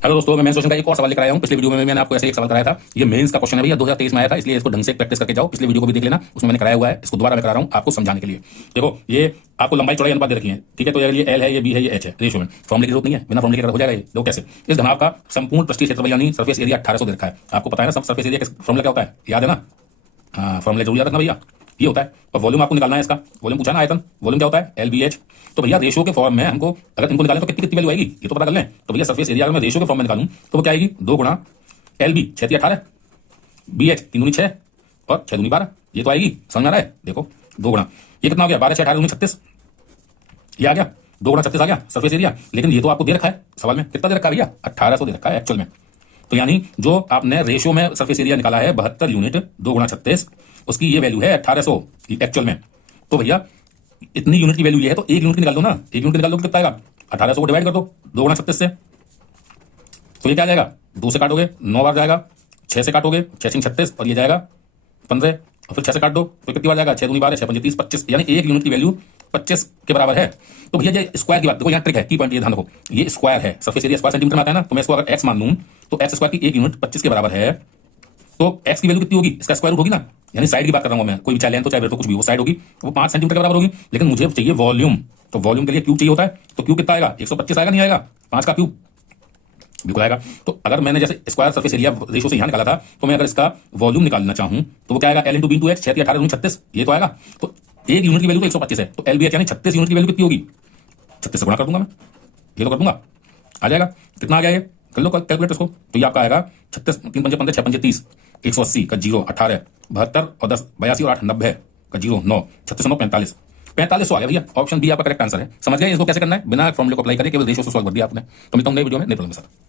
Hello दोस्तों, मैं mains question का एक और सवाल लेकर आया हूं। पिछले वीडियो में मैंने आपको ऐसे एक सवाल कराया था। ये मेंस का क्वेश्चन है भैया, 2023 में आया था, इसलिए इसको ढंग से प्रैक्टिस करके जाओ। पिछले वीडियो को भी देख लेना, उसमें मैंने कराया हुआ है। इसको दोबारा मैं करा रहा हूं आपको समझाने के लिए। देखो, ये आपको लंबाई चौड़ाई अनुपात दे रखी है, ठीक है। तो ये एल है, ये बी है, ये एच है, रेशियो में। फॉर्मूले की जरूरत नहीं है, बिना फॉर्मूले के हो जाएगा ये। देखो कैसे, इस घनाभ का संपूर्ण पृष्ठीय क्षेत्रफल यानी सरफेस एरिया 1800 दे रखा है। आपको पता है ना सरफेस एरिया का फॉर्मूला क्या होता है, याद है ना? हाँ, फॉर्मूला जरूर याद रखना भैया, ये होता है। और वॉल्यूम आपको निकालना है इसका, वॉल्यूम पूछा ना, आयतन। वॉल्यूम क्या होता है, एल बी एच। तो भैया रेशियो के फॉर्म में हमको अगर इनको निकालें तो कितनी कितनी वैल्यू आएगी ये तो पता कर लें। तो भैया सरफेस एरिया अगर मैं रेशियो के फॉर्म में निकालूं तो वो क्या आएगी, 2 गुणा एल बी 6 18, बी एच 3 दूनी 6 और 6 दूनी 12। ये तो आएगी, समझ में आ रहा है? देखो 2 गुणा ये कितना हो गया, 12 6 18 दूनी 36, ये आ गया 2 गुणा 36 आ गया सरफेस एरिया। लेकिन ये तो आपको दे रखा है सवाल में, कितना दे रखा है भैया, 1800 दे रखा है एक्चुअल में। तो यानी जो आपने रेशियो में सरफेस एरिया निकाला है 72 यूनिट 2 गुणा 36, उसकी ये वैल्यू है 1800 एक्चुअल में। तो भैया इतनी यूनिट की वैल्यू ये है, तो 1 यूनिट की निकाल दो ना, 1 यूनिट निकाल दो कितना आएगा, 1800 को डिवाइड कर दो 2 गुणा 36 से। तो ये क्या जाएगा, 2 से काटोगे 9 बार जाएगा, 6 से काटोगे 6 सिंह 36 और ये जाएगा 15, और फिर 6 से काट दो तो कितनी बार जाएगा, 6 दूनी 12 6 पंजे 30 25, यानी 1 यूनिट की वैल्यू 25 के बराबर है। तो भैया ये स्क्वायर की बात देखो, यहाँ ट्रिक है, की पॉइंट ये ध्यान रखो, ये स्क्वायर है, सरफेस एरिया स्क्वायर सेंटीमीटर में आता है ना। तो मैं इसको अगर एक्स मान लूं तो एक्स स्क्वायर की 1 यूनिट 25 के बराबर है। तो एक्स की वैल्यू कितनी होगी, इसका स्क्वायर रूट होगी ना, यानी साइड की बात कर रहा हूं मैं, कोई भी चाहे लेंथ तो चाहे ब्रेथ तो कुछ भी, वो साइड होगी, वो 5 सेंटीमीटर के बराबर होगी। लेकिन मुझे चाहिए वॉल्यूम, तो वॉल्यूम के लिए क्यूब चाहिए होता है। तो क्यूब कितना आएगा, 125 आएगा, नहीं आएगा, 5 का क्यूब बिल्कुल आएगा। तो अगर मैंने जैसे स्क्वायर सरफेस एरिया रेशियो से यहां निकाला था, तो मैं अगर इसका वॉल्यूम निकालना चाहूं तो वो क्या आएगा, L into B into H, 6 18 दूनी 36, ये तो आएगा। तो 1 यूनिट की वैल्यू तो 125 है, तो एल बी एच यानी 36 यूनिट की वैल्यू कितनी होगी, 36 से गुणा कर दूंगा मैं, ये तो कर दूंगा, आ जाएगा। कितना आ गया ये, कर लो कैलकुलेट इसको। तो ये आपका आएगा 36 3 पंजे 15 6 पंजे 30, 180 का 0 18 72 और 10 82 और 8 90 का 0 9 36 9 45 4500 आ गया भैया। ऑप्शन बी आपका करेक्ट आंसर है। समझ गए इसको कैसे करना है, बिना फॉर्मूले को अप्लाई करे, केवल रेशियो से सॉल्व कर दिया आपने। तो मिलता हूं नए वीडियो में नए प्रॉब्लम के साथ।